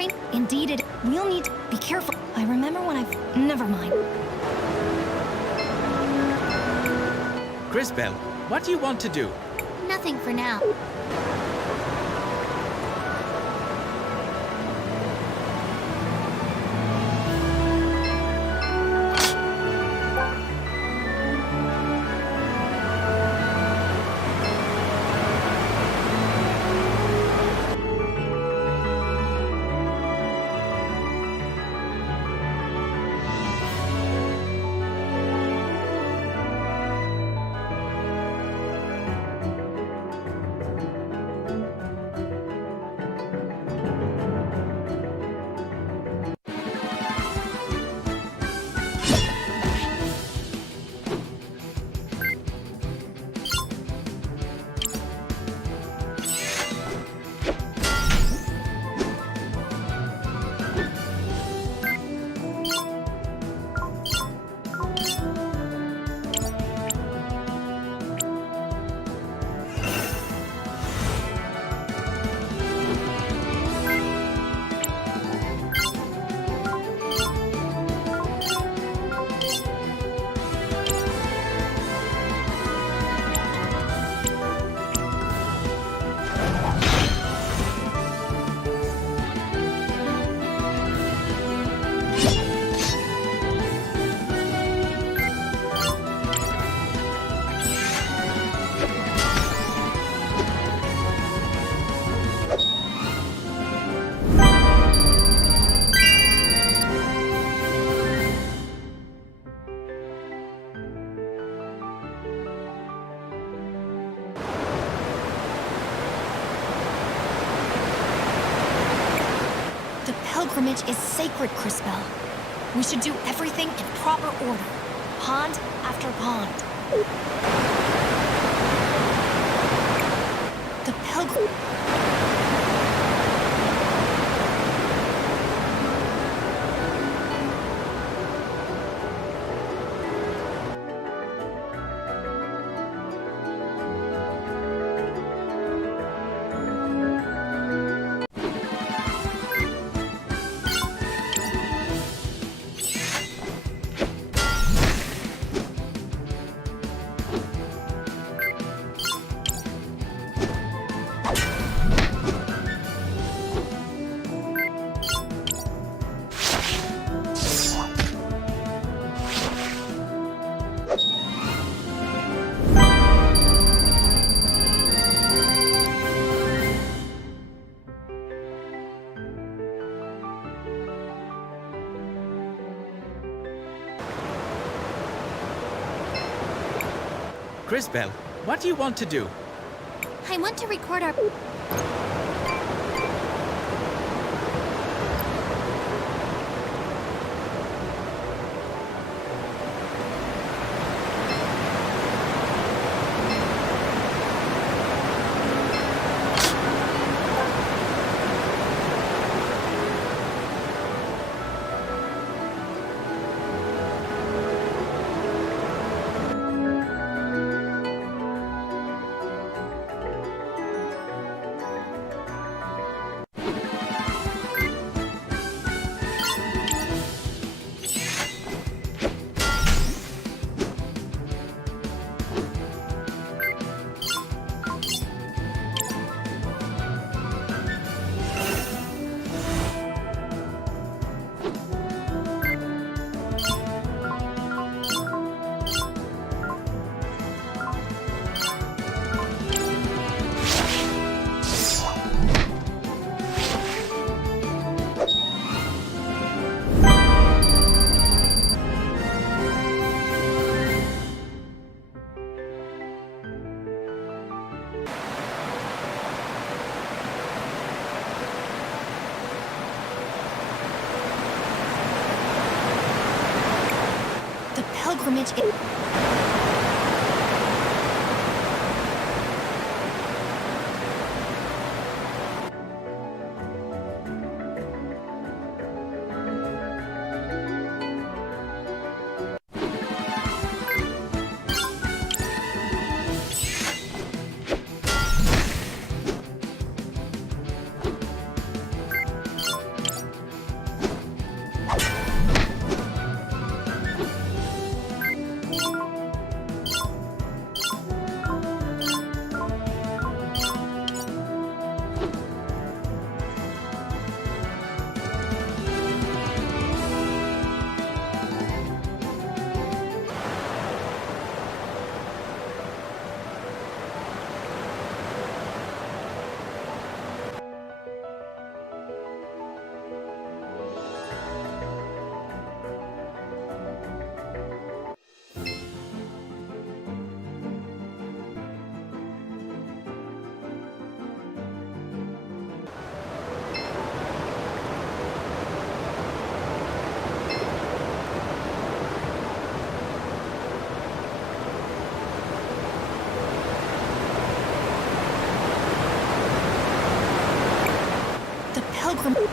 cream? Indeed it. We'll need to be careful. I remember when I've... Never mind. Cris, what do you want to do? Nothing for now. The pilgrimage is sacred, Cris. We should do everything in proper order. Pond after pond. The pilgrim... Cris, what do you want to do? I want to record our... pilgrimage is... pilgrim...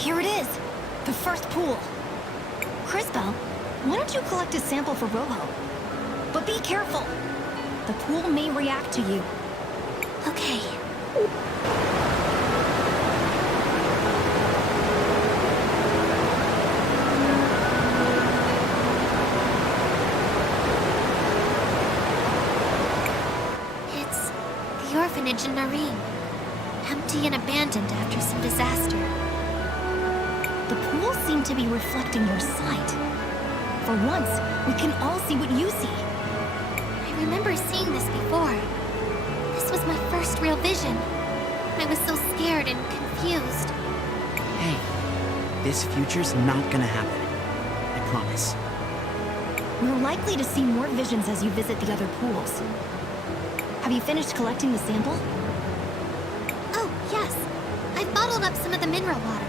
Here it is, the first pool. Crisbell, why don't you collect a sample for Rojo? But be careful. The pool may react to you. Okay. It's the orphanage in Nareem. Empty and abandoned after some disaster. The pool seemed to be reflecting your sight. For once, we can all see what you see. I remember seeing this before. This was my first real vision. I was so scared and confused. Hey, this future's not gonna happen. I promise. We're likely to see more visions as you visit the other pools. Have you finished collecting the sample? Oh, yes. I bottled up some of the mineral water.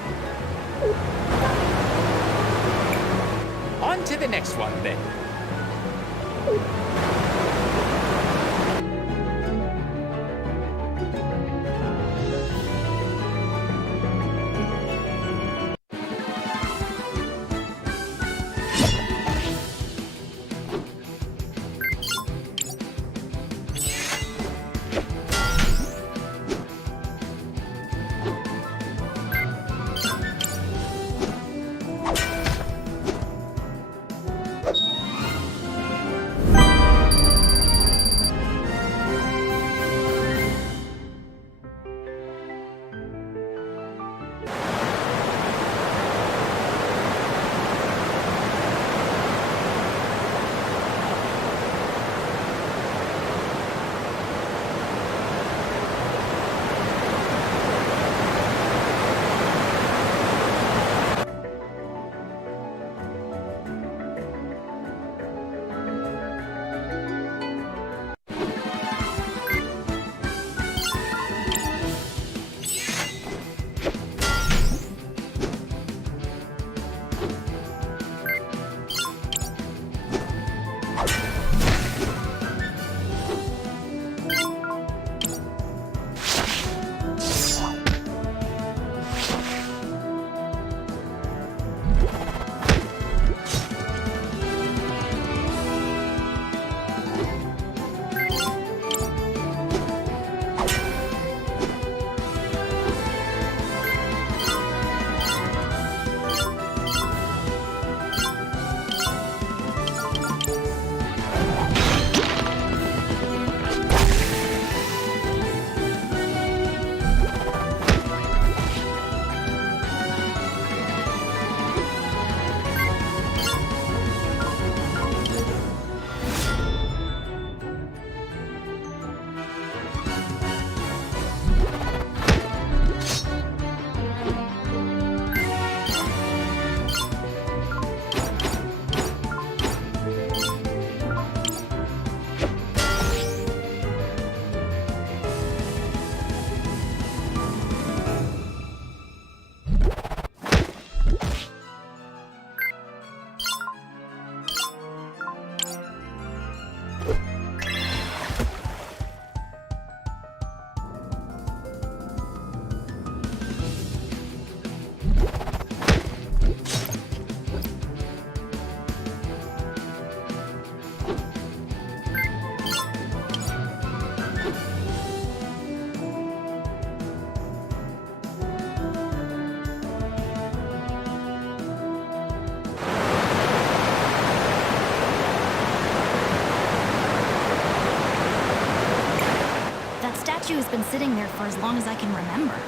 On to the next one, then. That statue has been sitting there for as long as I can remember.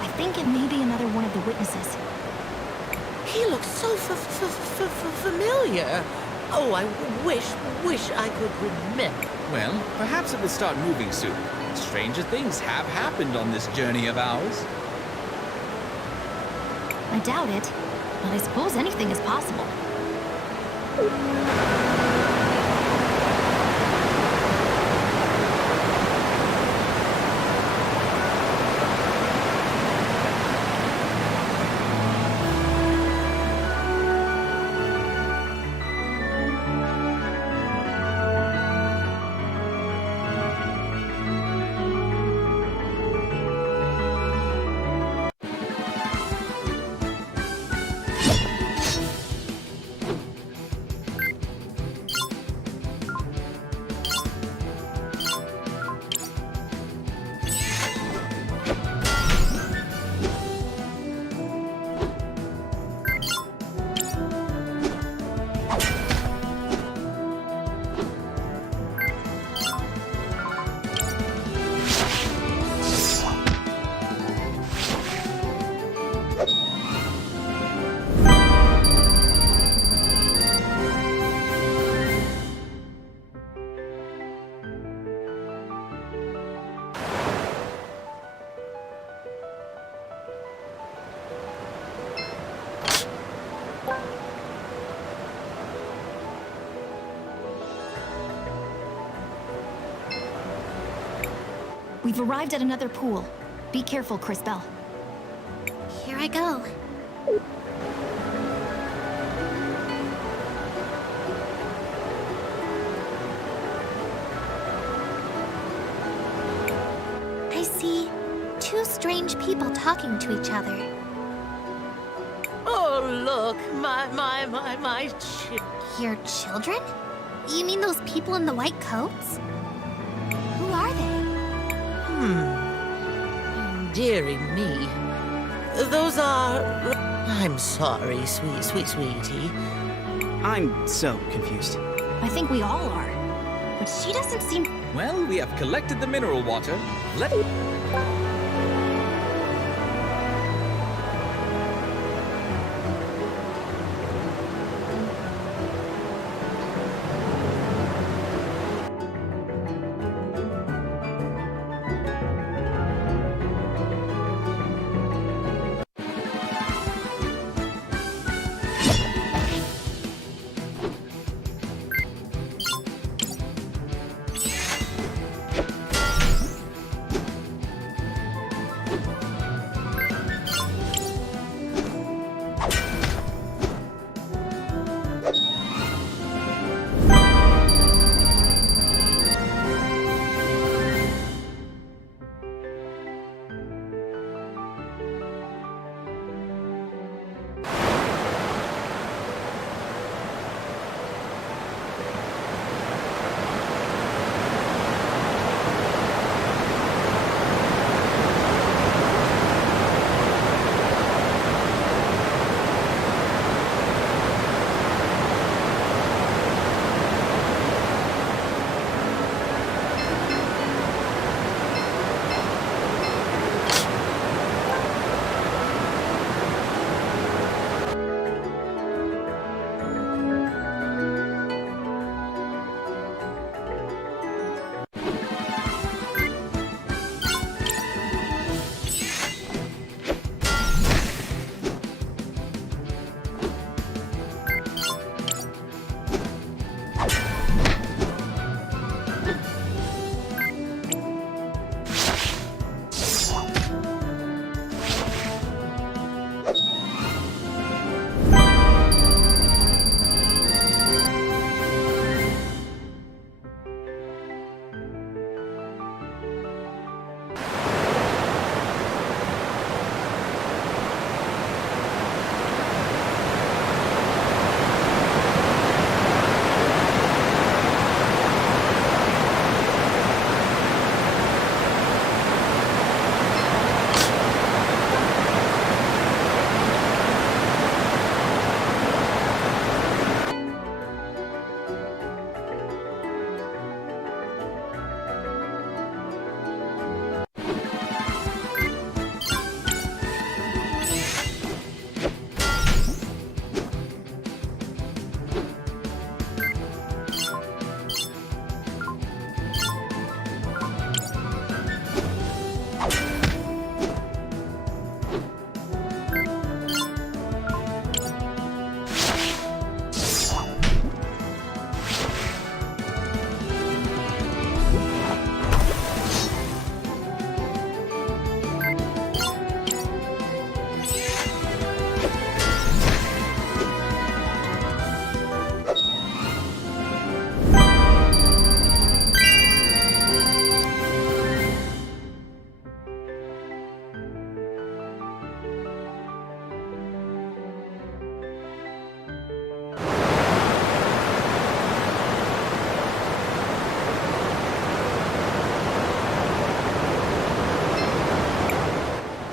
I think it may be another one of the witnesses. He looks so familiar. Oh, I wish I could remember. Well, perhaps it will start moving soon. Stranger things have happened on this journey of ours. I doubt it, but I suppose anything is possible. We've arrived at another pool. Be careful, Cris. Here I go. I see two strange people talking to each other. Oh, look, my Your children? You mean those people in the white coats? Who are they? Dearie me. Those are... I'm sorry, sweetie. I'm so confused. I think we all are. But she doesn't seem... Well, we have collected the mineral water. Let...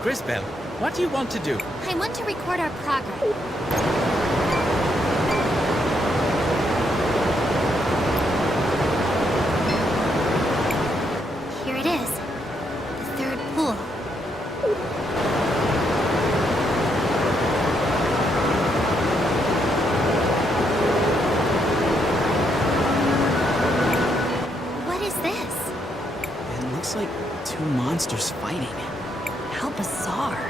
Crisbel, what do you want to do? I want to record our progress. Here it is. The third pool. What is this? It looks like two monsters fighting. How bizarre.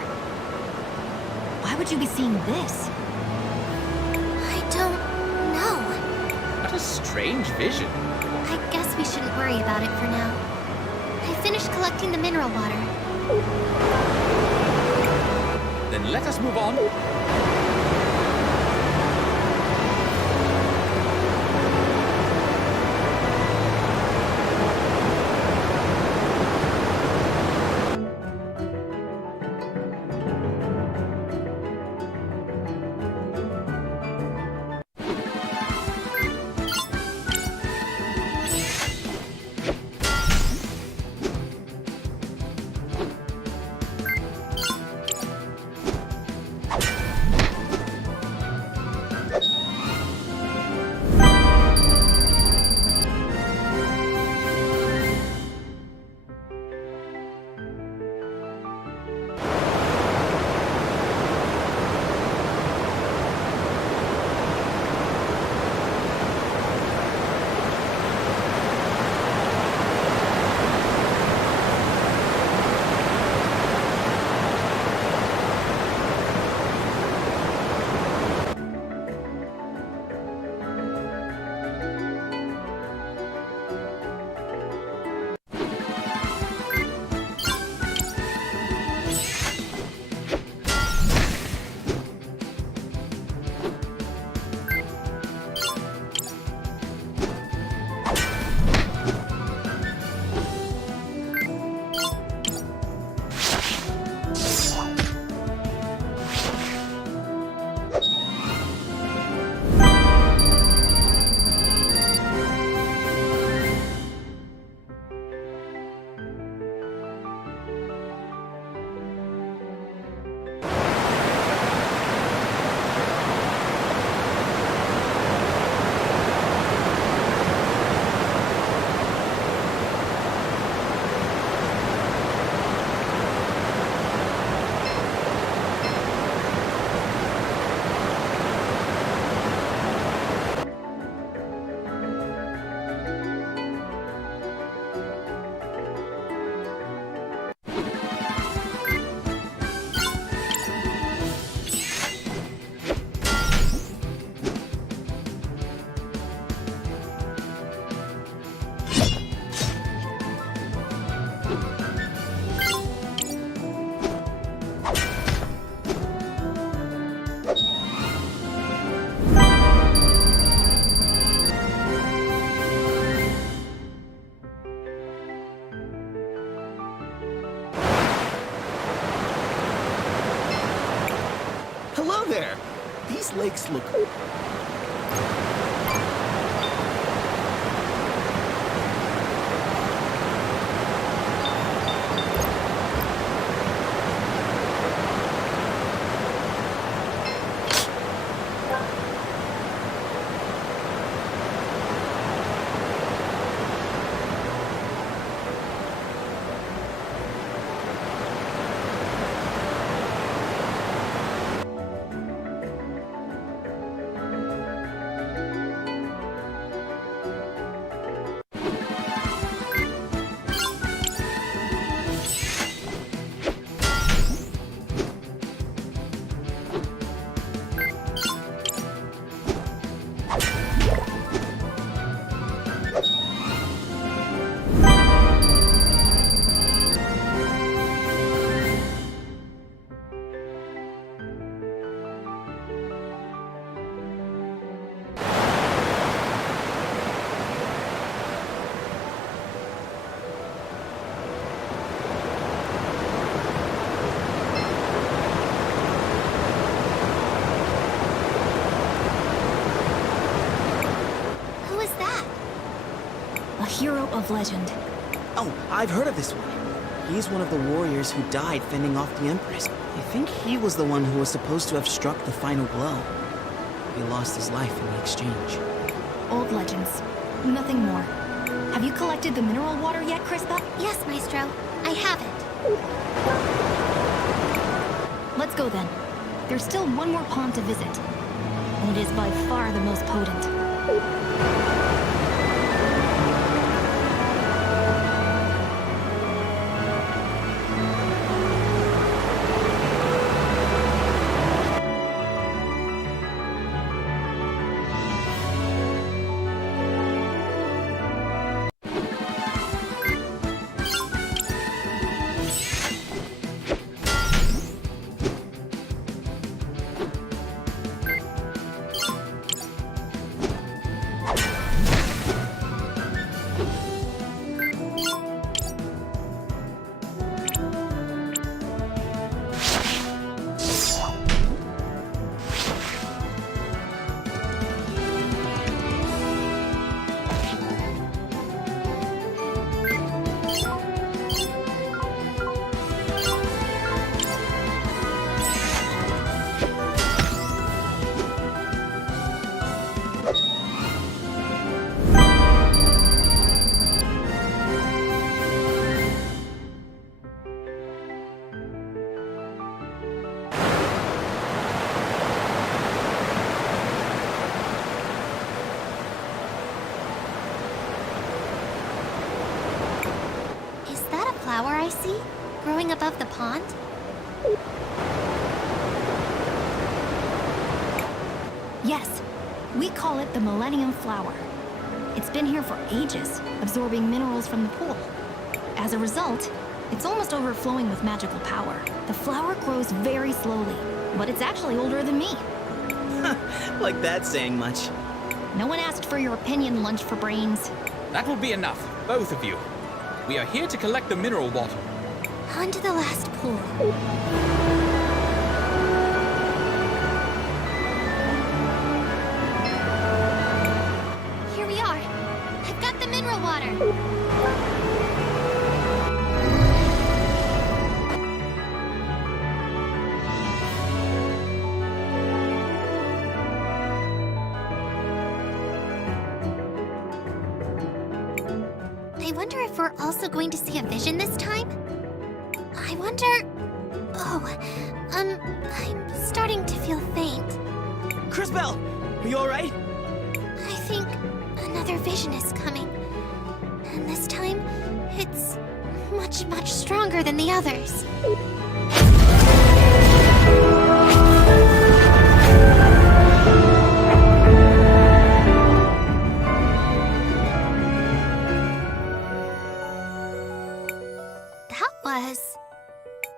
Why would you be seeing this? I don't know. What a strange vision. I guess we shouldn't worry about it for now. I finished collecting the mineral water. Then let us move on. Hello there! These lakes look... Who is that? A hero of legend. Oh, I've heard of this one. He's one of the warriors who died fending off the Empress. I think he was the one who was supposed to have struck the final blow. He lost his life in the exchange. Old legends. Nothing more. Have you collected the mineral water yet, Crispa? Yes, Maestro. I have it. Let's go then. There's still one more pond to visit. And it is by far the most potent. Flower I see? Growing above the pond? Yes. We call it the Millennium Flower. It's been here for ages, absorbing minerals from the pool. As a result, it's almost overflowing with magical power. The flower grows very slowly, but it's actually older than me. Like that's saying much. No one asked for your opinion, Lunch for Brains. That will be enough, both of you. We are here to collect the mineral water. On to the last pool. Here we are. I've got the mineral water. I wonder if we're also going to see a vision this time? I wonder... Oh, I'm starting to feel faint. Crisbell, are you alright? I think another vision is coming. And this time, it's much stronger than the others.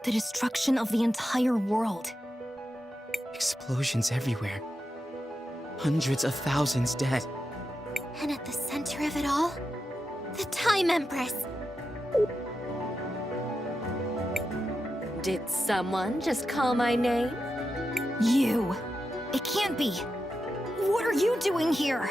The destruction of the entire world. Explosions everywhere. Hundreds of thousands dead. And at the center of it all, the Time Empress. Did someone just call my name? You. It can't be. What are you doing here?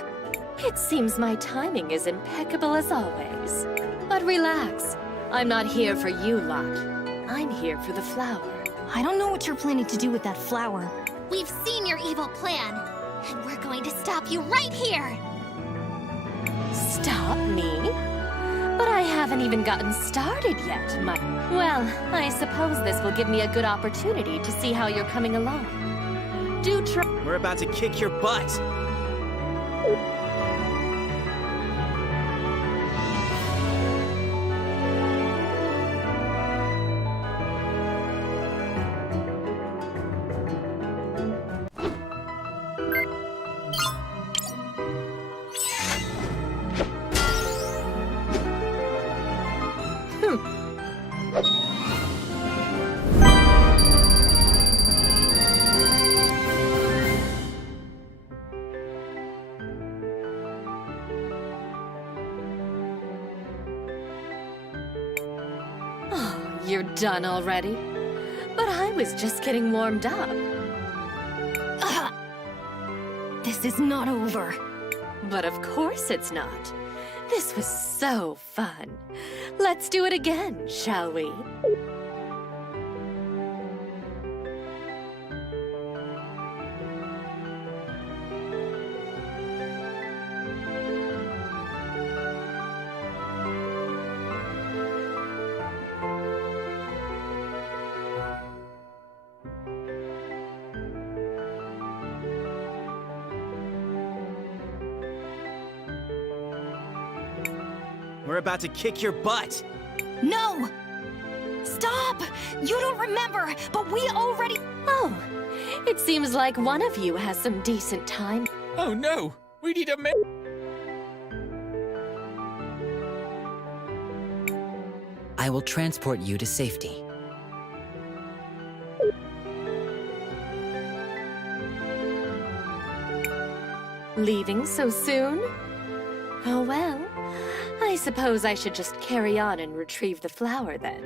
It seems my timing is impeccable as always. But relax. I'm not here for you lot. I'm here for the flower. I don't know what you're planning to do with that flower. We've seen your evil plan, and we're going to stop you right here! Stop me? But I haven't even gotten started yet, my... Well, I suppose this will give me a good opportunity to see how you're coming along. Do try... We're about to kick your butt! You're done already? But I was just getting warmed up. This is not over. But of course it's not. This was so fun. Let's do it again, shall we? We're about to kick your butt. No! Stop! You don't remember, but we already. Oh, it seems like one of you has some decent time. Oh no! We need a I will transport you to safety. Leaving so soon? Oh well, I suppose I should just carry on and retrieve the flower then.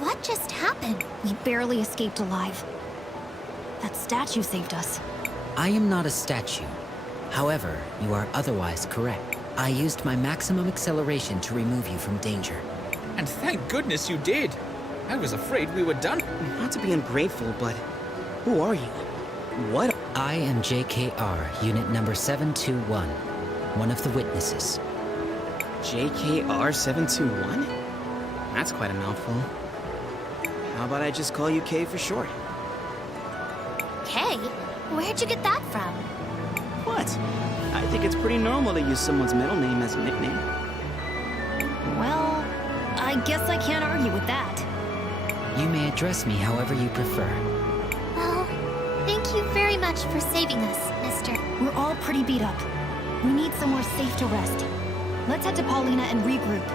What just happened? We barely escaped alive. That statue saved us. I am not a statue. However, you are otherwise correct. I used my maximum acceleration to remove you from danger. And thank goodness you did. I was afraid we were done. Not to be ungrateful, but who are you? What? I am JKR, unit number 721, one of the witnesses. JKR 721? That's quite a mouthful. How about I just call you K for short? Kay? Where'd you get that from? What? I think it's pretty normal to use someone's middle name as a nickname. Well, I guess I can't argue with that. You may address me however you prefer. Well, thank you very much for saving us, Mister. We're all pretty beat up. We need somewhere safe to rest. Let's head to Paulina and regroup.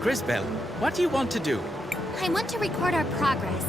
Grisbel, what do you want to do? I want to record our progress.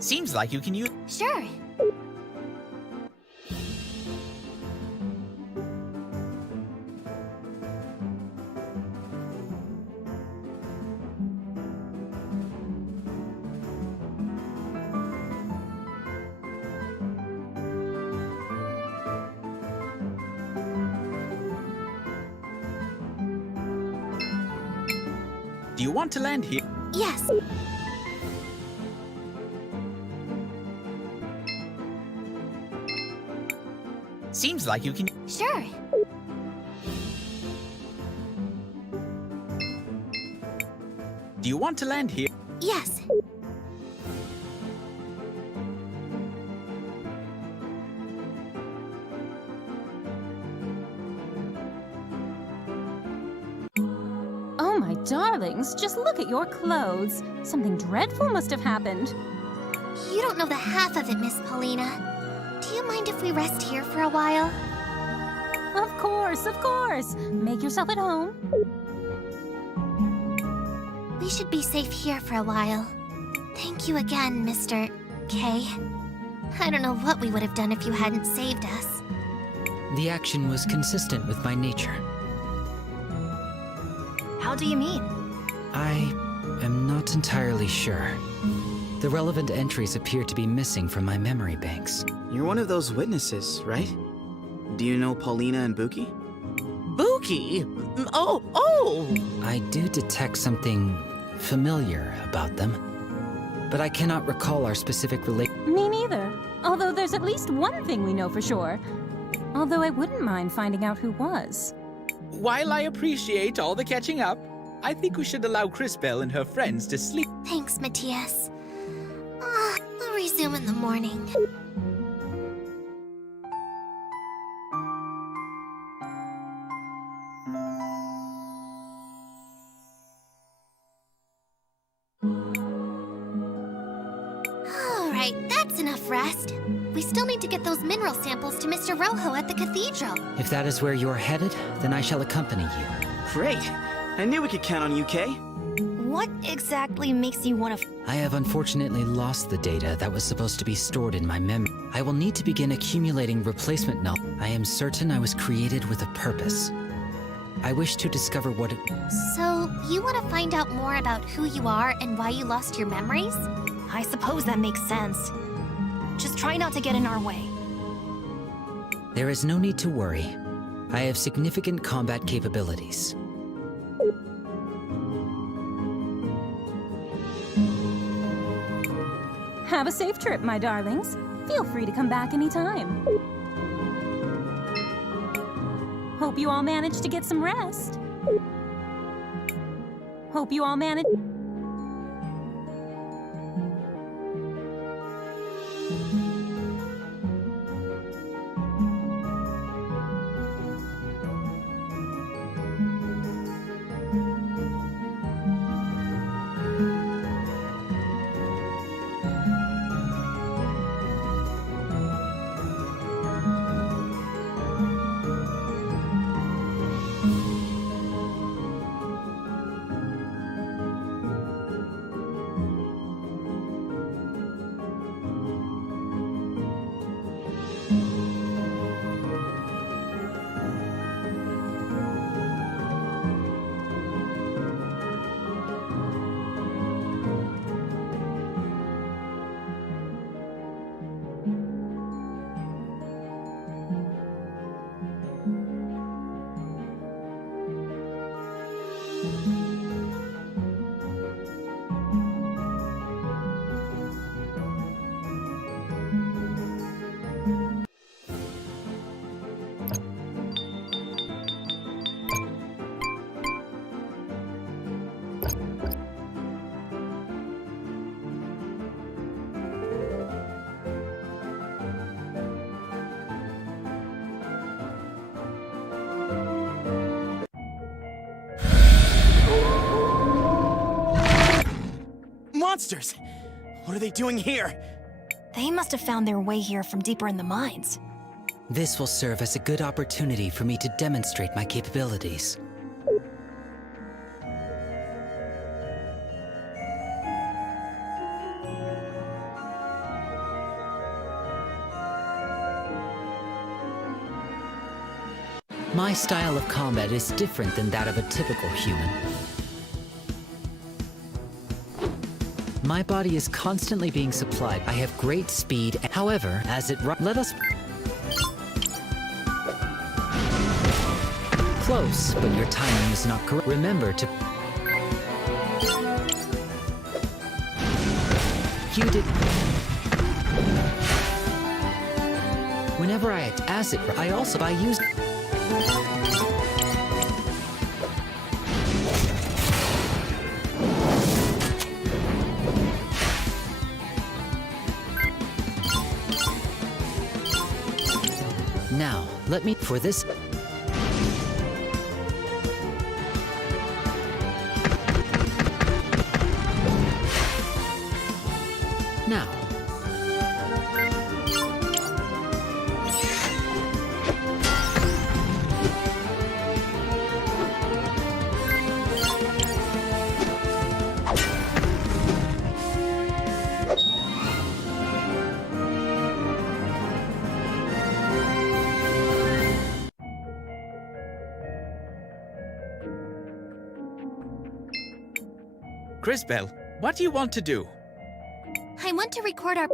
Seems like you can use... Sure. Do you want to land here? Yes. Seems like you can... Sure. Do you want to land here? Yes. Oh, my darlings, just look at your clothes. Something dreadful must have happened. You don't know the half of it, Miss Paulina. Do you mind if we rest here for a while? Of course, of course. Make yourself at home. We should be safe here for a while. Thank you again, Mr. K. I don't know what we would have done if you hadn't saved us. The action was consistent with my nature. How do you mean? I am not entirely sure. The relevant entries appear to be missing from my memory banks. You're one of those witnesses, right? Do you know Paulina and Buki? Buki? Oh! I do detect something familiar about them, but I cannot recall our specific relation. Me neither. Although there's at least one thing we know for sure. Although I wouldn't mind finding out who was. While I appreciate all the catching up, I think we should allow Crisbell and her friends to sleep. Thanks, Matthias. We'll resume in the morning. Alright, that's enough rest. We still need to get those mineral samples to Mr. Rojo at the cathedral. If that is where you are headed, then I shall accompany you. Great! I knew we could count on you, Kay. What exactly makes you want to... I have unfortunately lost the data that was supposed to be stored in my memory. I will need to begin accumulating replacement knowledge. I am certain I was created with a purpose. I wish to discover what it... So, you want to find out more about who you are and why you lost your memories? I suppose that makes sense. Just try not to get in our way. There is no need to worry. I have significant combat capabilities. Have a safe trip, my darlings. Feel free to come back anytime. Hope you all managed to get some rest. Hope you all managed... Monsters! What are they doing here? They must have found their way here from deeper in the mines. This will serve as a good opportunity for me to demonstrate my capabilities. My style of combat is different than that of a typical human. My body is constantly being supplied. I have great speed. However, as it let us close, but your timing is not correct. Remember to you did. Whenever I as it, I use. Now, let me for this. Now. Crisbel, what do you want to do? I want to record our...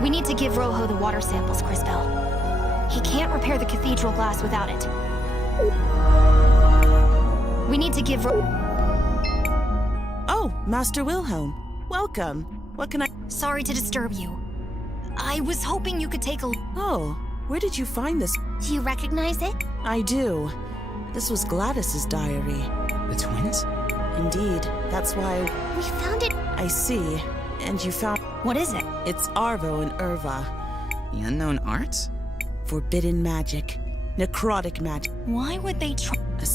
We need to give Rojo the water samples, Crisbel. He can't repair the cathedral glass without it. We need to give Oh, Master Wilhelm. Welcome. What can I... Sorry to disturb you. I was hoping you could take a... Oh, where did you find this? Do you recognize it? I do. This was Gladys's diary. The twins? Indeed. That's why... We found it. I see. And you found... What is it? It's Arvo and Irva. The unknown arts? Forbidden magic. Necrotic magic. Why would they try... A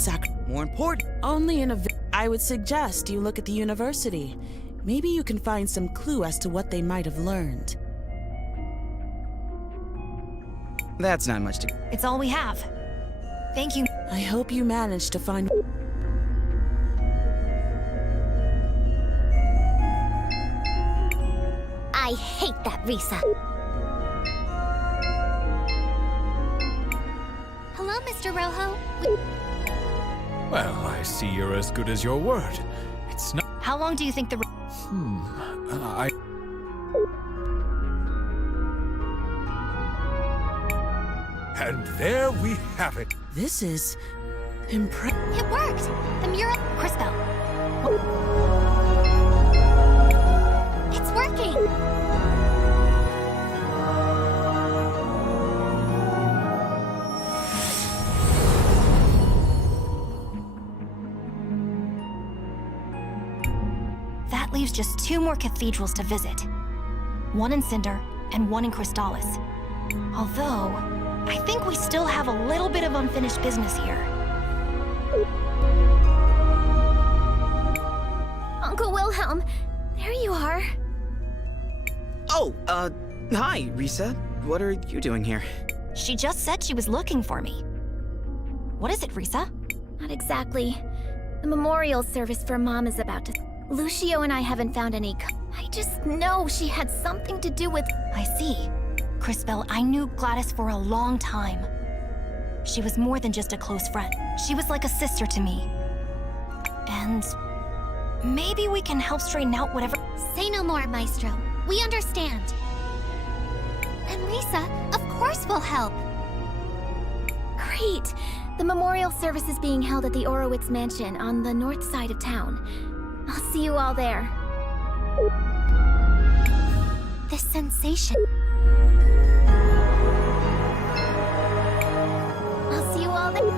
More important. Only in a... I would suggest you look at the university. Maybe you can find some clue as to what they might have learned. That's not much to... It's all we have. Thank you. I hope you managed to find... I hate that Risa. Hello, Mr. Rojo. Well, I see you're as good as your word. It's not... How long do you think the... And there we have it. This is... It worked! The mural... Crisbel. It's working! That leaves just 2 more cathedrals to visit. One in Cinder and one in Crystallis. Although, I think we still have a little bit of unfinished business here. Uncle Wilhelm, there you are. Oh, hi, Risa. What are you doing here? She just said she was looking for me. What is it, Risa? Not exactly. The memorial service for Mom is about to... Lucio and I haven't found any... I just know she had something to do with... I see. Crisbel, I knew Gladys for a long time. She was more than just a close friend. She was like a sister to me. And maybe we can help straighten out whatever... Say no more, Maestro. We understand. And Risa, of course we'll help. Great. The memorial service is being held at the Orowitz Mansion on the north side of town. I'll see you all there. This sensation. I'll see you all there.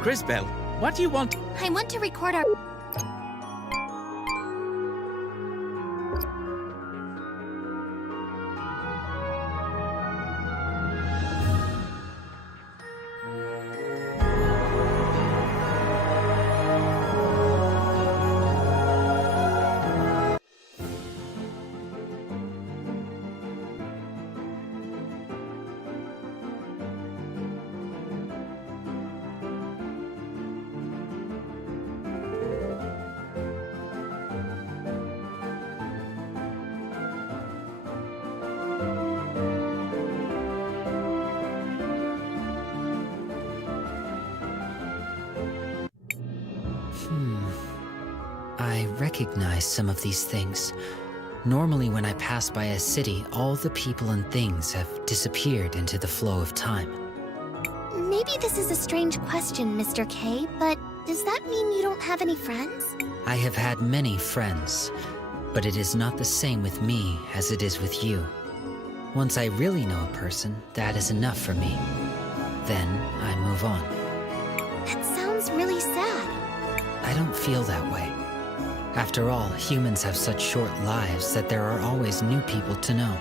Crisbel, what do you want? I want to record our... I recognize some of these things. Normally, when I pass by a city, all the people and things have disappeared into the flow of time. Maybe this is a strange question, Mr. K, but does that mean you don't have any friends? I have had many friends, but it is not the same with me as it is with you. Once I really know a person, that is enough for me. Then I move on. That sounds really sad. I don't feel that way. After all, humans have such short lives that there are always new people to know.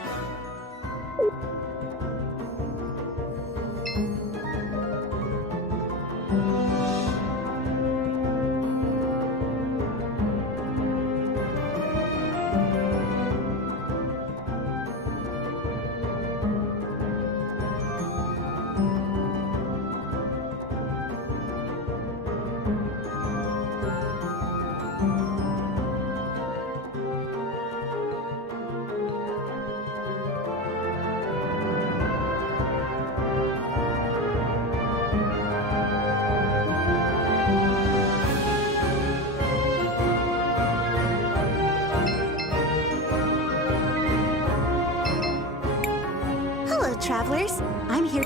Travelers, I'm here.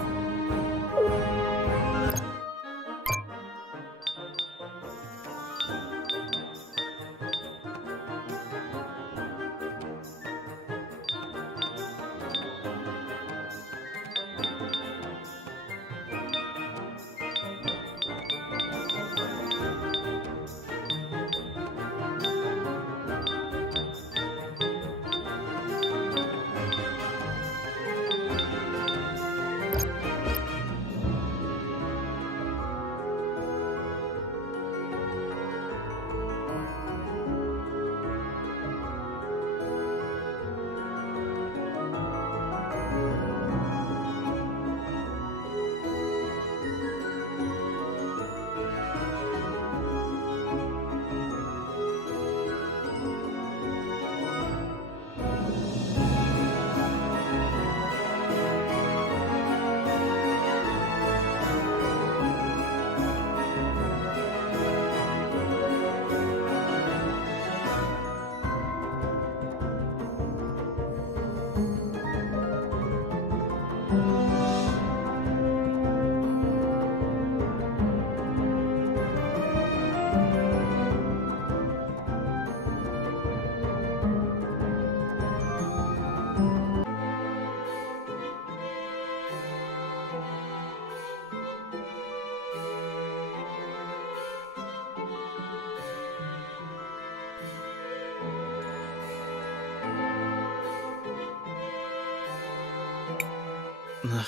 Ugh,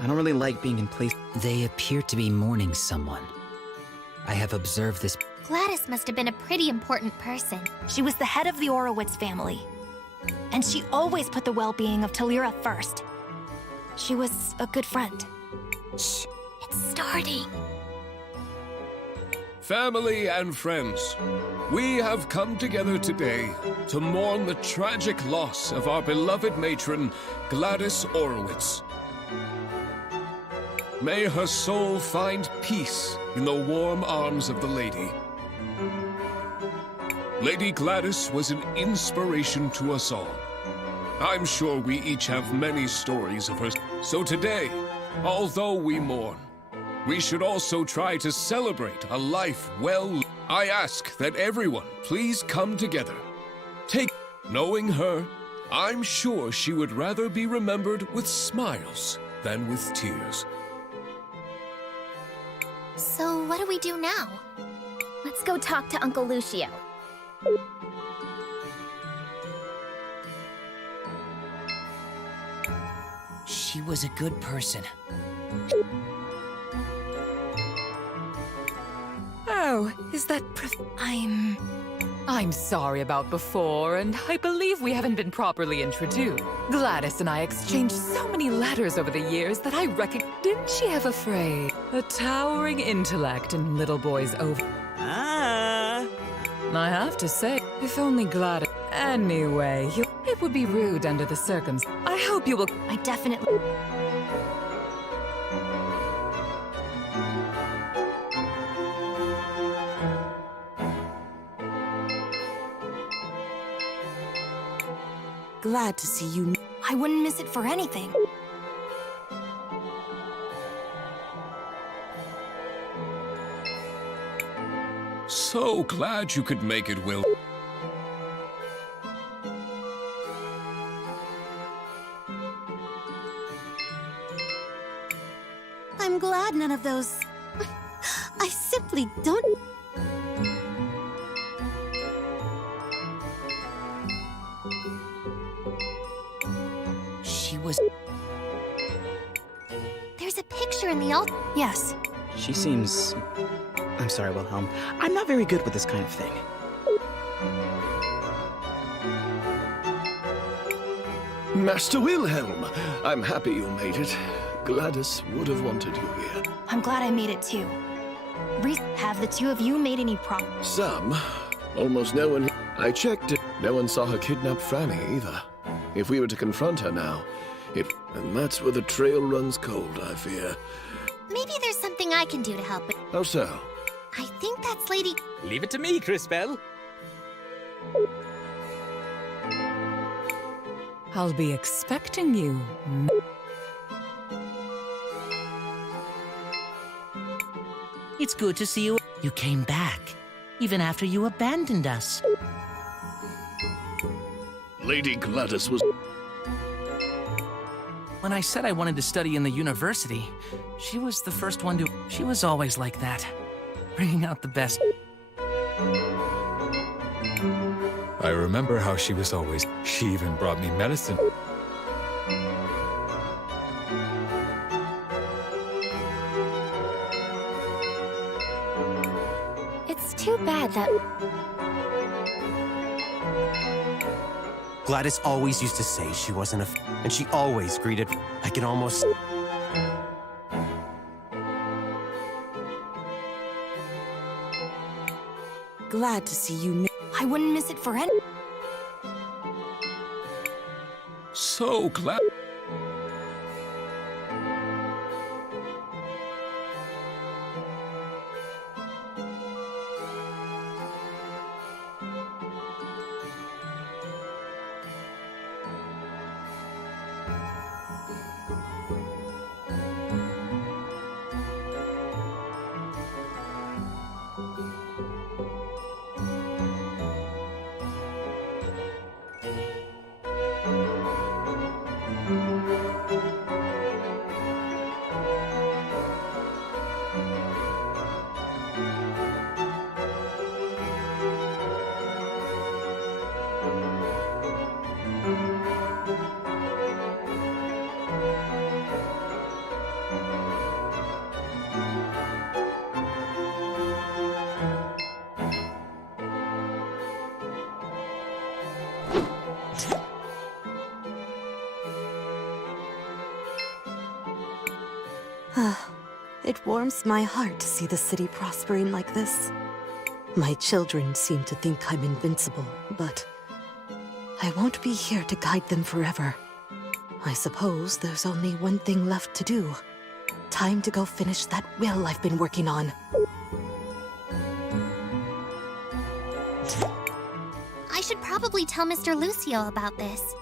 I don't really like being in places. They appear to be mourning someone. I have observed this. Gladys must have been a pretty important person. She was the head of the Orowitz family. And she always put the well-being of Talira first. She was a good friend. Shh, it's starting. Family and friends, we have come together today to mourn the tragic loss of our beloved matron, Gladys Orowitz. May her soul find peace in the warm arms of the Lady. Lady Gladys was an inspiration to us all. I'm sure we each have many stories of her. So today, although we mourn, we should also try to celebrate a life well lived. I ask that everyone please come together. Knowing her, I'm sure she would rather be remembered with smiles than with tears. So what do we do now? Let's go talk to Uncle Lucio. She was a good person. Oh, is that I'm sorry about before, and I believe we haven't been properly introduced. Gladys and I exchanged so many letters over the years that I reckon... Didn't she have a phrase? A towering intellect in little boys over... Ah! I have to say, if only Gladys... Anyway, it would be rude under the circumstances. I hope you will... I definitely... Glad to see you. I wouldn't miss it for anything. So glad you could make it, Will. I'm glad none of those... I simply don't... She was... There's a picture in the altar. Yes. She seems... I'm sorry, Wilhelm. I'm not very good with this kind of thing. Master Wilhelm, I'm happy you made it. Gladys would have wanted you here. I'm glad I made it too. Reese, have the two of you made any progress? Some. Almost no one... I checked it. No one saw her kidnap Franny either. If we were to confront her now, and that's where the trail runs cold, I fear. Maybe there's something I can do to help. How so? I think that's Lady... Leave it to me, Crisbell. I'll be expecting you. It's good to see you. You came back, even after you abandoned us. Lady Gladys was... When I said I wanted to study in the university, she was the first one to... She was always like that, bringing out the best. I remember how she was always... She even brought me medicine. It's too bad that... Gladys always used to say she wasn't and she always greeted... I can almost... Glad to see you. I wouldn't miss it for any... So glad... It warms my heart to see the city prospering like this. My children seem to think I'm invincible, but I won't be here to guide them forever. I suppose there's only one thing left to do. Time to go finish that will I've been working on. I should probably tell Mr. Lucio about this.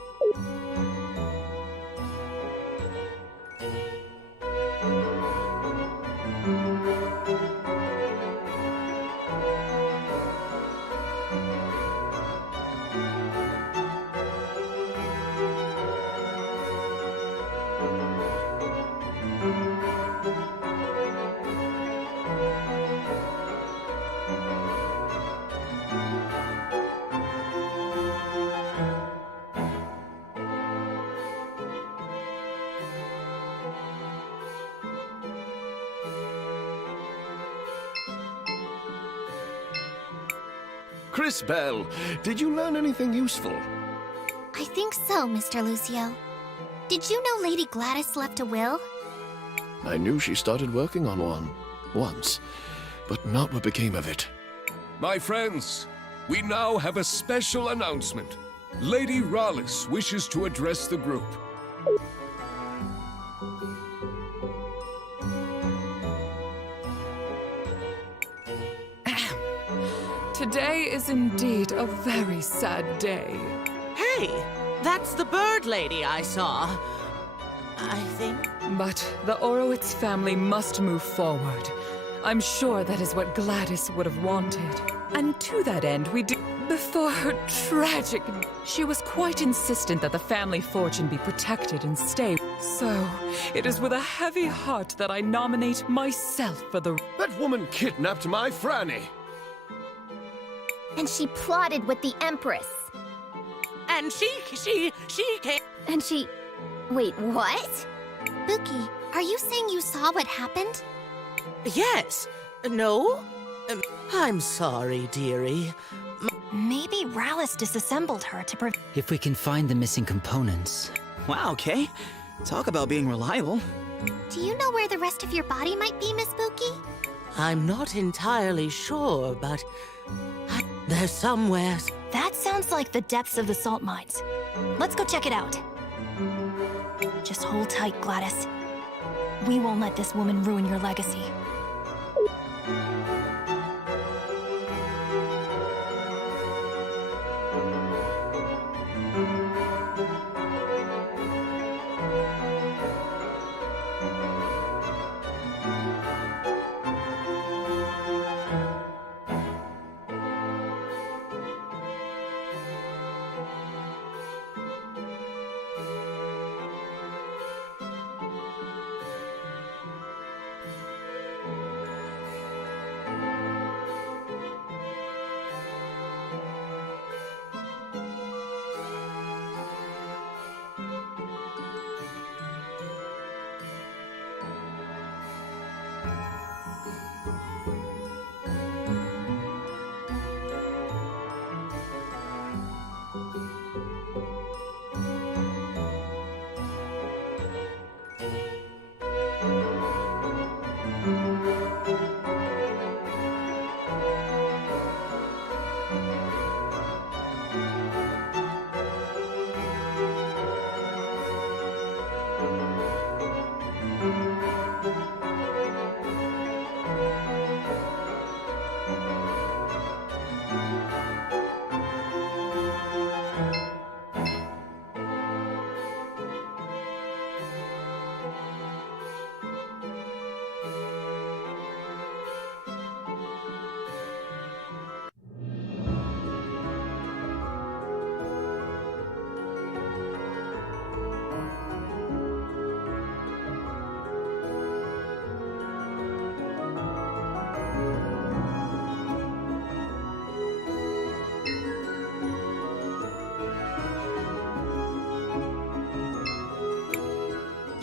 Cris Bell, did you learn anything useful? I think so, Mr. Lucio. Did you know Lady Gladys left a will? I knew she started working on one. Once. But not what became of it. My friends, we now have a special announcement. Lady Rallis wishes to address the group. Today is indeed a very sad day. Hey, that's the bird lady I saw. I think. But the Orowitz family must move forward. I'm sure that is what Gladys would have wanted. And to that end, we do. Before her tragic. She was quite insistent that the family fortune be protected and stable. So, it is with a heavy heart that I nominate myself for the. That woman kidnapped my Franny! And she plotted with the Empress. And she came. And she... Wait, what? Buki, are you saying you saw what happened? Yes. No? I'm sorry, dearie. Maybe Rallis disassembled her to If we can find the missing components. Wow, Kay. Talk about being reliable. Do you know where the rest of your body might be, Miss Buki? I'm not entirely sure, but there's somewhere. That sounds like the depths of the salt mines. Let's go check it out. Just hold tight, Gladys. We won't let this woman ruin your legacy.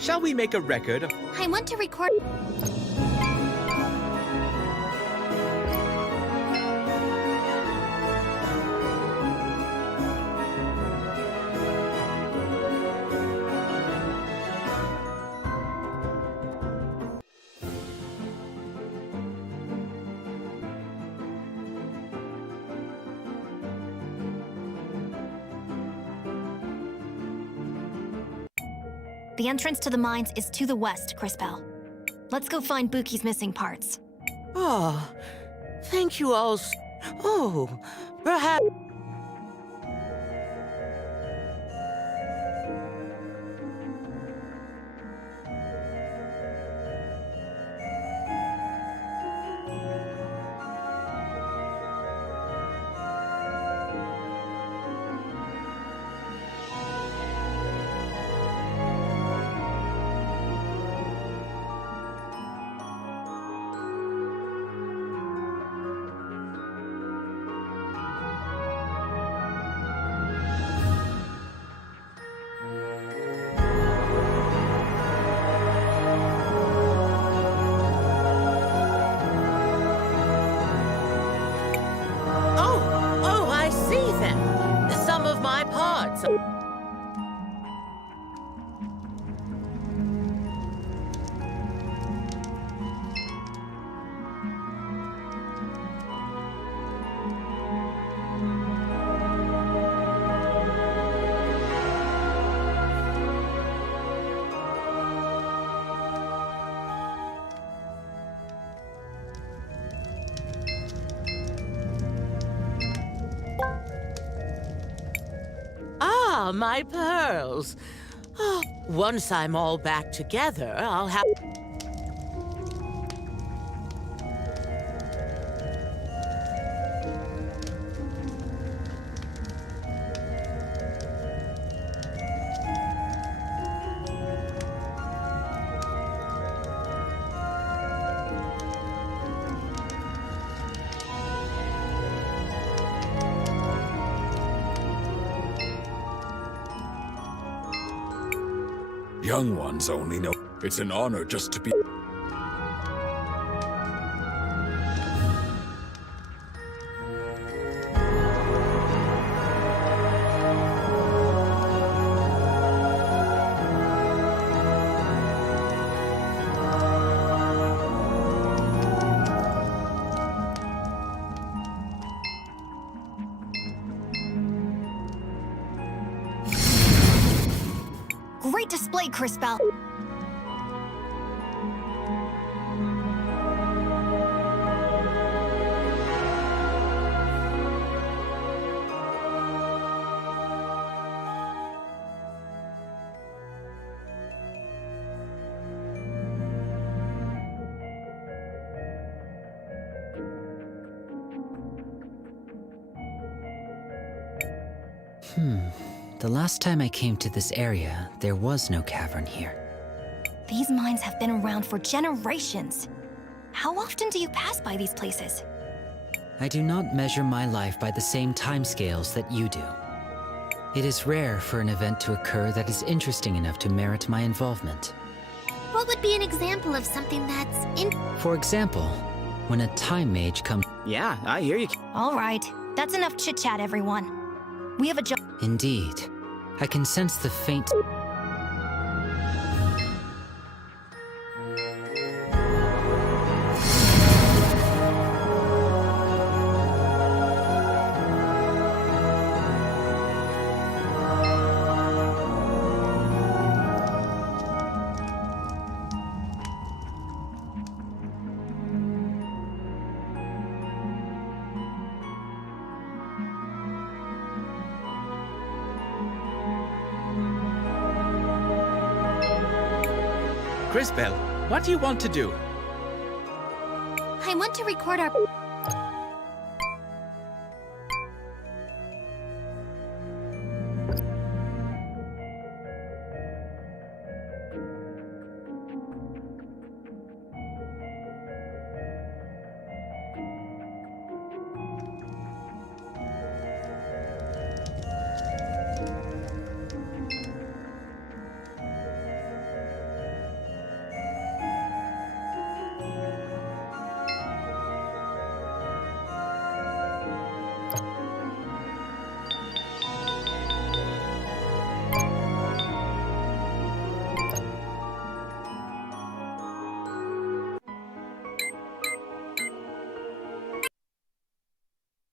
Shall we make a record of... I want to record... The entrance to the mines is to the west, Cris Bell. Let's go find Buki's missing parts. Oh, thank you all. Oh, perhaps. Ah, my pearls. Oh, once I'm all back together, I'll have... Young ones only know. It's an honor just to be... Great display, Cris. The last time I came to this area, there was no cavern here. These mines have been around for generations. How often do you pass by these places? I do not measure my life by the same timescales that you do. It is rare for an event to occur that is interesting enough to merit my involvement. What would be an example of something that's in... For example, when a time mage comes... Yeah, I hear you. All right, that's enough chit-chat, everyone. We have a job. Indeed. I can sense the faint... Cris, what do you want to do? I want to record our...